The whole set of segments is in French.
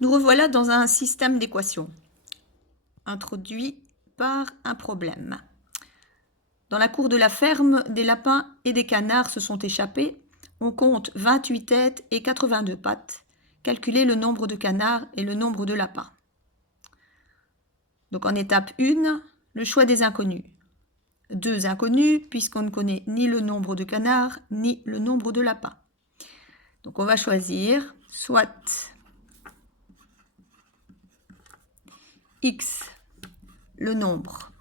Nous revoilà dans un système d'équations, introduit par un problème. Dans la cour de la ferme, des lapins et des canards se sont échappés. On compte 28 têtes et 82 pattes. Calculez le nombre de canards et le nombre de lapins. Donc en étape 1, le choix des inconnus. 2 inconnus, puisqu'on ne connaît ni le nombre de canards, ni le nombre de lapins. Donc on va choisir soit x, le nombre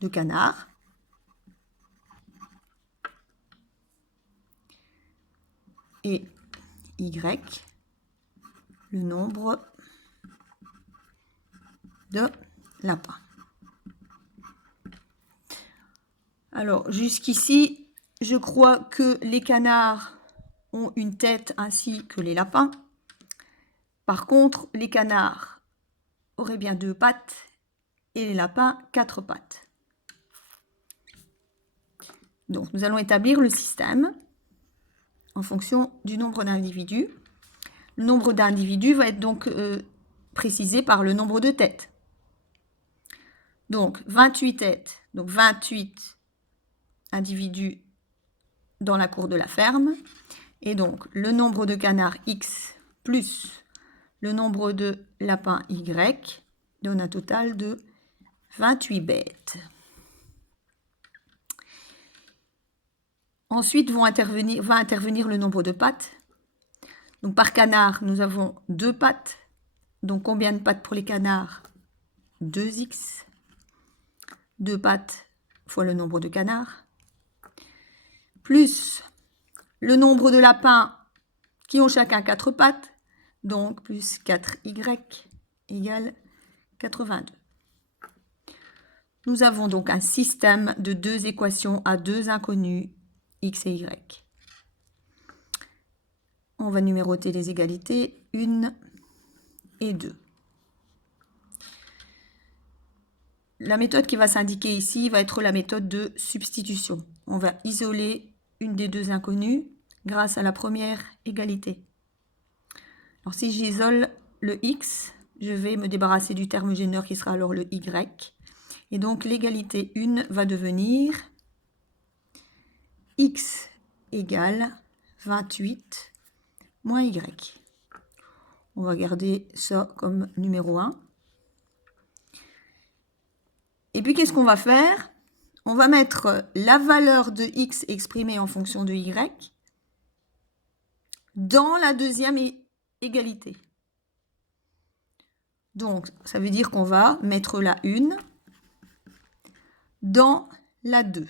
de canards, et y, le nombre de lapins. Alors, jusqu'ici, je crois que les canards ont une tête ainsi que les lapins. Par contre, les canards auraient bien 2 pattes et les lapins 4 pattes. Donc, nous allons établir le système en fonction du nombre d'individus. Le nombre d'individus va être donc précisé par le nombre de têtes. Donc, 28 têtes, donc 28 individus dans la cour de la ferme. Et donc, le nombre de canards X plus le nombre de lapins Y donne un total de 28 bêtes. Ensuite, va intervenir le nombre de pattes. Donc, par canard, nous avons 2 pattes. Donc, combien de pattes pour les canards? 2x. 2 pattes fois le nombre de canards. Plus le nombre de lapins qui ont chacun 4 pattes. Donc, plus 4y égale 82. Nous avons donc un système de 2 équations à 2 inconnus, x et y. On va numéroter les égalités, 1 et 2. La méthode qui va s'indiquer ici va être la méthode de substitution. On va isoler une des 2 inconnues grâce à la première égalité. Alors si j'isole le x, je vais me débarrasser du terme gêneur qui sera alors le y. Et donc l'égalité 1 va devenir x égale 28 moins y. On va garder ça comme numéro 1. Et puis qu'est-ce qu'on va faire? On va mettre la valeur de x exprimée en fonction de y dans la deuxième égalité. Donc, ça veut dire qu'on va mettre la 1 dans la 2.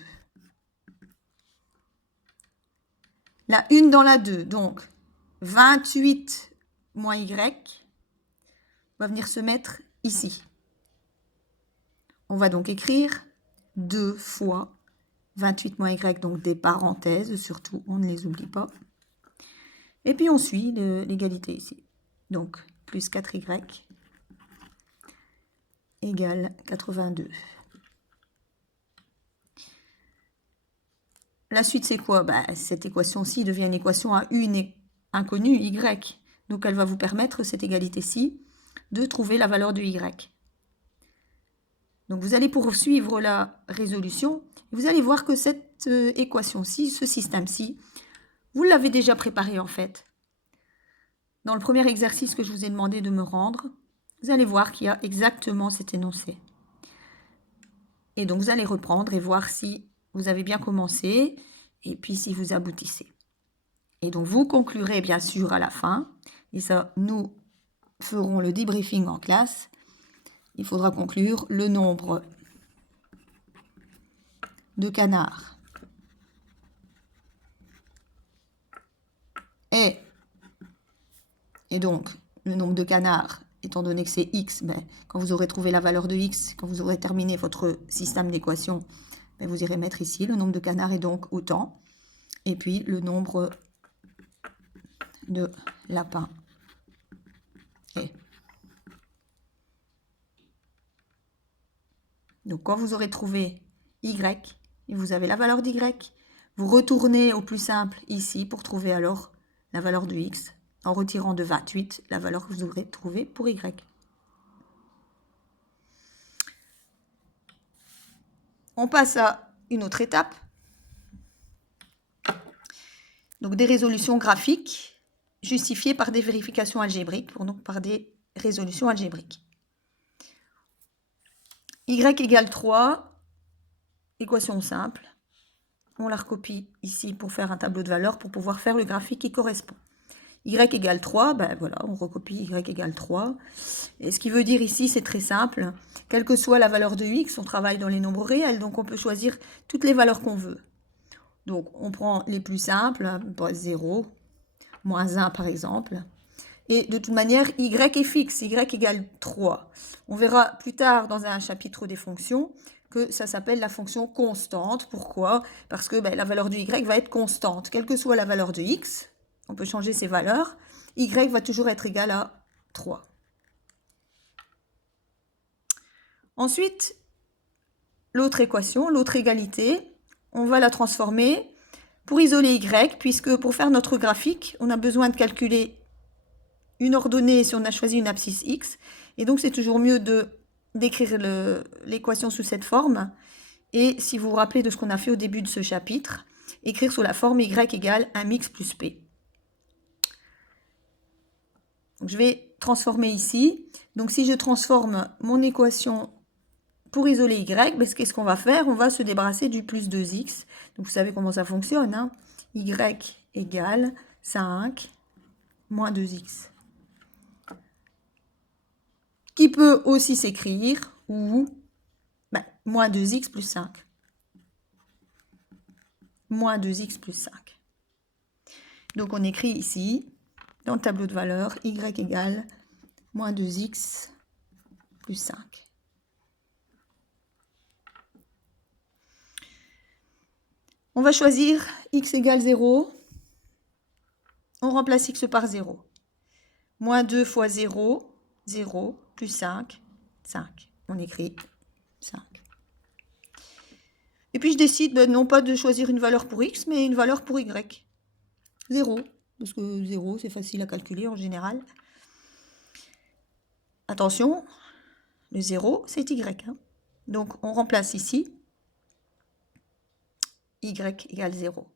La 1 dans la 2, donc 28 moins y va venir se mettre ici. On va donc écrire 2 fois 28 moins y, donc des parenthèses, surtout, on ne les oublie pas. Et puis on suit l'égalité ici. Donc, plus 4y égale 82. La suite, c'est quoi? Cette équation-ci devient une équation à une inconnue, y. Donc, elle va vous permettre, cette égalité-ci, de trouver la valeur de y. Donc, vous allez poursuivre la résolution. Et vous allez voir que cette équation-ci, ce système-ci, vous l'avez déjà préparé en fait. Dans le premier exercice que je vous ai demandé de me rendre, vous allez voir qu'il y a exactement cet énoncé. Et donc, vous allez reprendre et voir si vous avez bien commencé et puis si vous aboutissez. Et donc, vous conclurez bien sûr à la fin. Et ça, nous ferons le debriefing en classe. Il faudra conclure le nombre de canards et donc le nombre de canards, étant donné que c'est x, quand vous aurez trouvé la valeur de x, quand vous aurez terminé votre système d'équations, vous irez mettre ici le nombre de canards est donc autant. Et puis le nombre de lapins est. Donc quand vous aurez trouvé y, et vous avez la valeur d'y, vous retournez au plus simple ici pour trouver alors la valeur de x. en retirant de 28 la valeur que vous aurez trouvée pour y. On passe à une autre étape. Donc des résolutions graphiques justifiées par des vérifications algébriques, donc par des résolutions algébriques. Y égale 3, équation simple. On la recopie ici pour faire un tableau de valeurs pour pouvoir faire le graphique qui correspond. Y égale 3, ben voilà, on recopie Y égale 3. Et ce qui veut dire ici, c'est très simple. Quelle que soit la valeur de X, on travaille dans les nombres réels, donc on peut choisir toutes les valeurs qu'on veut. Donc on prend les plus simples, 0, moins 1 par exemple. Et de toute manière, Y est fixe, Y égale 3. On verra plus tard dans un chapitre des fonctions que ça s'appelle la fonction constante. Pourquoi? Parce que la valeur de Y va être constante. Quelle que soit la valeur de X, on peut changer ses valeurs, Y va toujours être égal à 3. Ensuite, l'autre équation, l'autre égalité, on va la transformer pour isoler Y, puisque pour faire notre graphique, on a besoin de calculer une ordonnée si on a choisi une abscisse X. Et donc, c'est toujours mieux d'écrire l'équation sous cette forme. Et si vous vous rappelez de ce qu'on a fait au début de ce chapitre, écrire sous la forme Y égale 1x plus P. Donc, je vais transformer ici. Donc, si je transforme mon équation pour isoler Y, qu'est-ce qu'on va faire? On va se débarrasser du plus 2x. Donc, vous savez comment ça fonctionne, hein? Y égale 5 moins 2x. Qui peut aussi s'écrire ou moins 2x plus 5. Moins 2x plus 5. Donc, on écrit ici, dans le tableau de valeurs, Y égale moins 2x plus 5. On va choisir x égale 0. On remplace x par 0. Moins 2 fois 0, 0, plus 5, 5. On écrit 5. Et puis je décide non pas de choisir une valeur pour x, mais une valeur pour y. 0, parce que 0, c'est facile à calculer en général. Attention, le 0, c'est y. Hein. Donc on remplace ici y égale 0.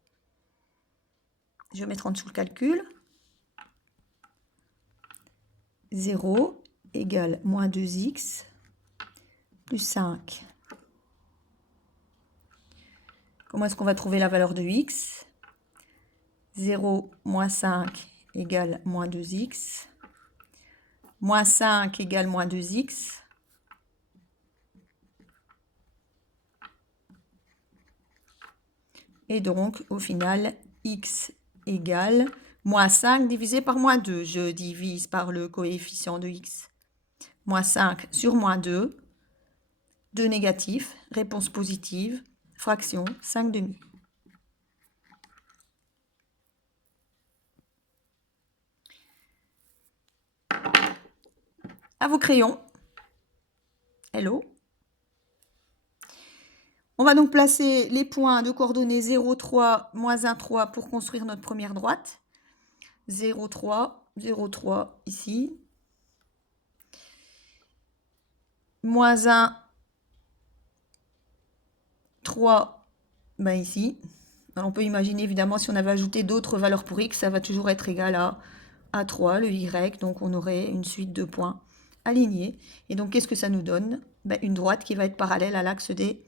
Je vais mettre en dessous le calcul. 0 égale moins 2x plus 5. Comment est-ce qu'on va trouver la valeur de x? 0 moins 5 égale moins 2x. Moins 5 égale moins 2x. Et donc, au final, x égale moins 5 divisé par moins 2. Je divise par le coefficient de x. Moins 5 sur moins 2. 2 négatifs, réponse positive, fraction 5 demi. À vos crayons. Hello. On va donc placer les points de coordonnées 0, 3, moins 1, 3 pour construire notre première droite. 0, 3, 0, 3 ici. Moins 1, 3, ici. Alors on peut imaginer évidemment si on avait ajouté d'autres valeurs pour x, ça va toujours être égal à 3, le y, donc on aurait une suite de points alignés. Et donc qu'est-ce que ça nous donne? Une droite qui va être parallèle à l'axe des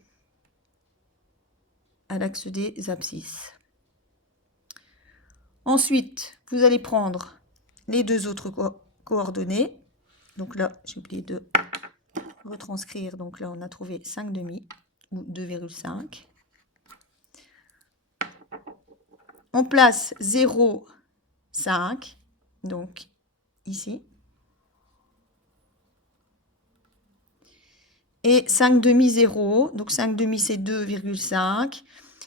abscisses. Ensuite, vous allez prendre les deux autres coordonnées. Donc là, j'ai oublié de retranscrire. Donc là, on a trouvé 5 demi ou 2,5. On place 0, 5, donc ici. Et 5 demi 0, donc 5 demi c'est 2,5.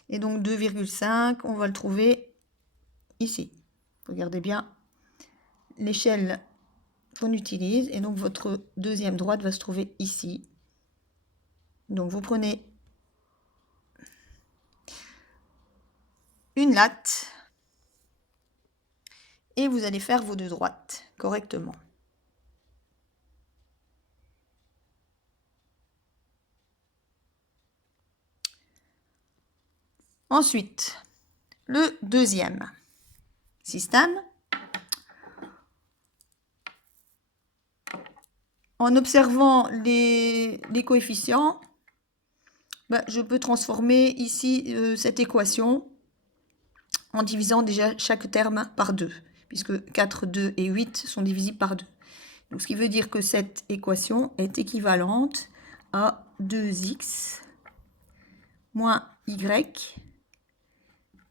Et donc 2,5, on va le trouver ici. Regardez bien l'échelle qu'on utilise. Et donc votre deuxième droite va se trouver ici. Donc vous prenez une latte et vous allez faire vos deux droites correctement. Ensuite, le deuxième système. En observant les coefficients, je peux transformer ici cette équation en divisant déjà chaque terme par 2, puisque 4, 2 et 8 sont divisibles par 2. Donc, ce qui veut dire que cette équation est équivalente à 2x moins y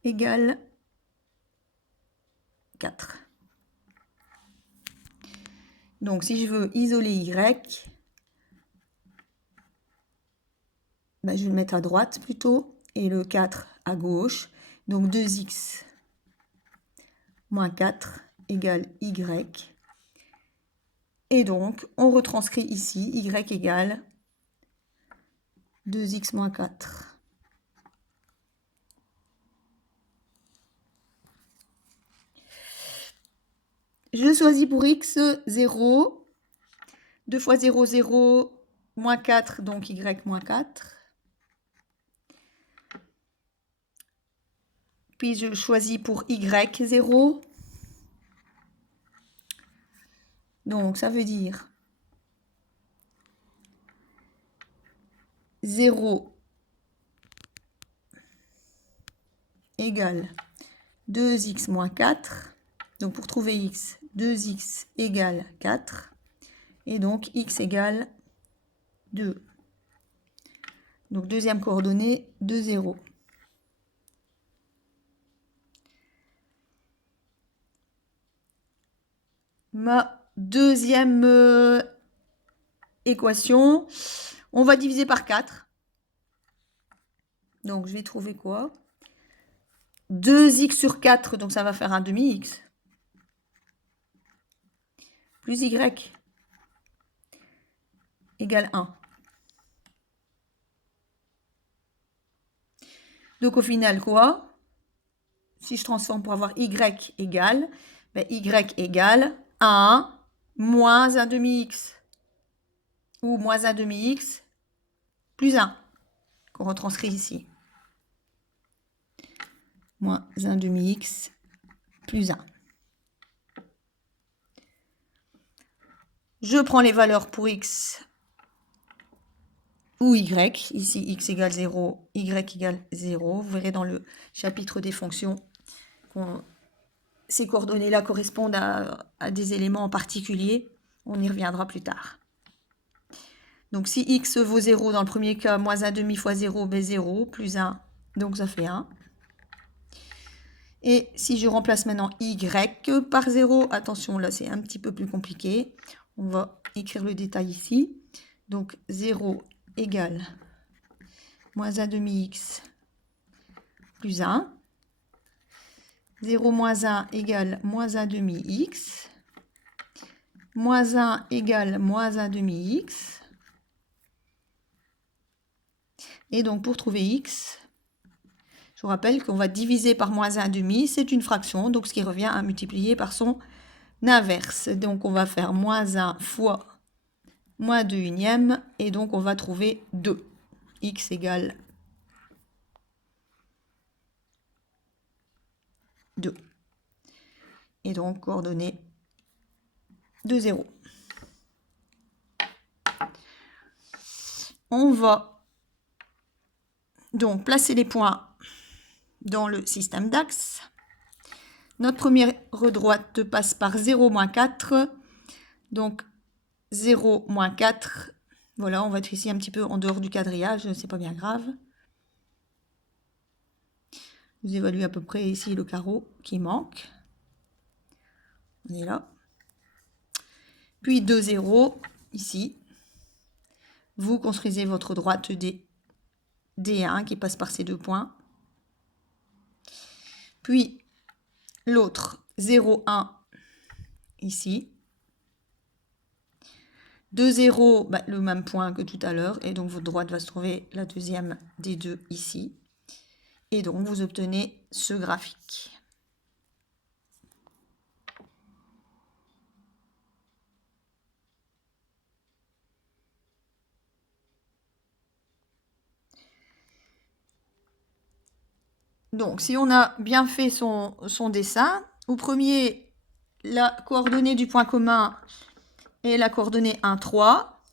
égale 4. Donc, si je veux isoler y, je vais le mettre à droite plutôt, et le 4 à gauche. Donc, 2x moins 4 égale y. Et donc, on retranscrit ici y égale 2x moins 4. Je choisis pour x 0. 2 fois 0, 0, moins 4, donc y moins 4. Puis je choisis pour y 0. Donc ça veut dire 0 égale 2x moins 4. Donc pour trouver x, 2x égale 4. Et donc x égale 2. Donc deuxième coordonnée, 2, 0. Ma deuxième équation, on va diviser par 4. Donc je vais trouver quoi? 2x sur 4, donc ça va faire un demi-x. Plus y égale 1. Donc au final, quoi? Si je transforme pour avoir y égale, y égale 1 moins un demi-x. Ou moins un demi-x plus 1, qu'on retranscrit ici. Moins un demi-x plus 1. Je prends les valeurs pour x ou y. Ici, x égale 0, y égale 0. Vous verrez dans le chapitre des fonctions que ces coordonnées-là correspondent à des éléments en particulier. On y reviendra plus tard. Donc, si x vaut 0 dans le premier cas, moins 1 demi fois 0, 0, plus 1, donc ça fait 1. Et si je remplace maintenant y par 0, attention, là c'est un petit peu plus compliqué. On va écrire le détail ici. Donc 0 égale moins 1 demi x plus 1. 0 moins 1 égale moins 1 demi x. Moins 1 égale moins 1 demi x. Et donc pour trouver x, je vous rappelle qu'on va diviser par moins 1 demi, c'est une fraction, donc ce qui revient à multiplier par son inverse. Donc on va faire moins 1 fois moins 2 unième, et donc on va trouver 2. X égale 2. Et donc coordonnée de 0. On va donc placer les points dans le système d'axe. Notre première droite passe par 0, moins 4. Donc 0, moins 4. Voilà, on va être ici un petit peu en dehors du quadrillage, c'est pas bien grave. Vous évaluez à peu près ici le carreau qui manque. On est là. Puis 2, 0, ici. Vous construisez votre droite D1 qui passe par ces deux points. Puis l'autre 0, 1 ici. 2, 0, le même point que tout à l'heure. Et donc votre droite va se trouver la deuxième des deux ici. Et donc vous obtenez ce graphique. Donc, si on a bien fait son dessin, au premier, la coordonnée du point commun est la coordonnée 1, 3.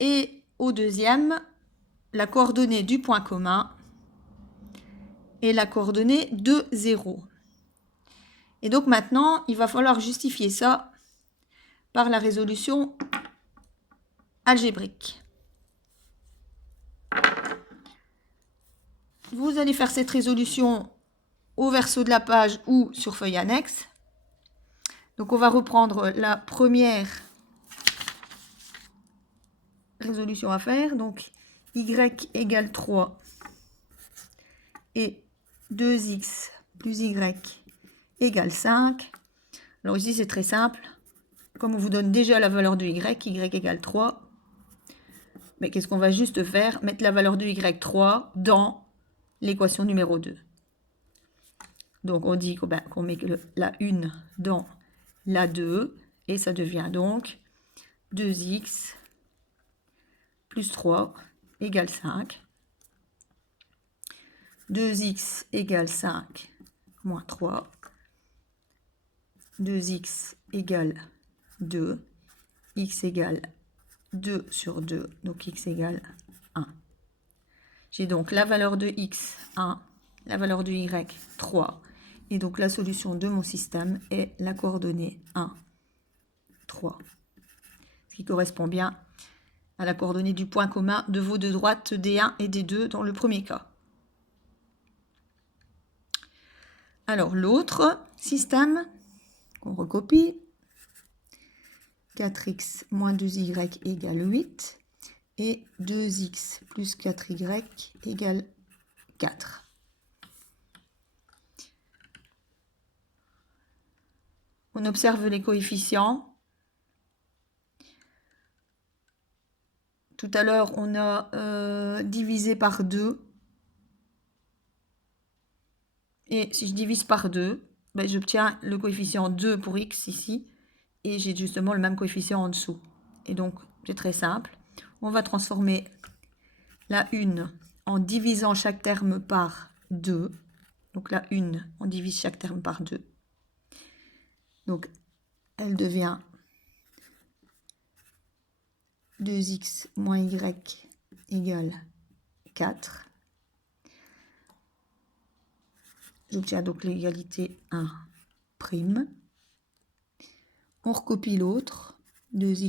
Et au deuxième, la coordonnée du point commun est la coordonnée 2, 0. Et donc maintenant, il va falloir justifier ça par la résolution algébrique. Vous allez faire cette résolution au verso de la page ou sur feuille annexe. Donc on va reprendre la première résolution à faire. Donc y égale 3 et 2x plus y égale 5. Alors ici c'est très simple. Comme on vous donne déjà la valeur de y égale 3. Mais qu'est-ce qu'on va juste faire? Mettre la valeur de y3 dans l'équation numéro 2. Donc on dit qu'on met la 1 dans la 2 et ça devient donc 2x plus 3 égale 5. 2x égale 5 moins 3. 2x égale 2. X égale 2 sur 2, donc x égale 1. J'ai donc la valeur de x 1, la valeur de y 3. Et donc la solution de mon système est la coordonnée 1, 3. Ce qui correspond bien à la coordonnée du point commun de vos deux droites D1 et D2 dans le premier cas. Alors l'autre système qu'on recopie, 4x moins 2y égale 8 et 2x plus 4y égale 4. On observe les coefficients. Tout à l'heure, on a divisé par 2. Et si je divise par 2, ben, j'obtiens le coefficient 2 pour x ici. Et j'ai justement le même coefficient en dessous. Et donc, c'est très simple. On va transformer la 1 en divisant chaque terme par 2. Donc la 1, on divise chaque terme par 2. Donc, elle devient 2x moins y égale 4. J'obtiens donc l'égalité 1'. On recopie l'autre, 2x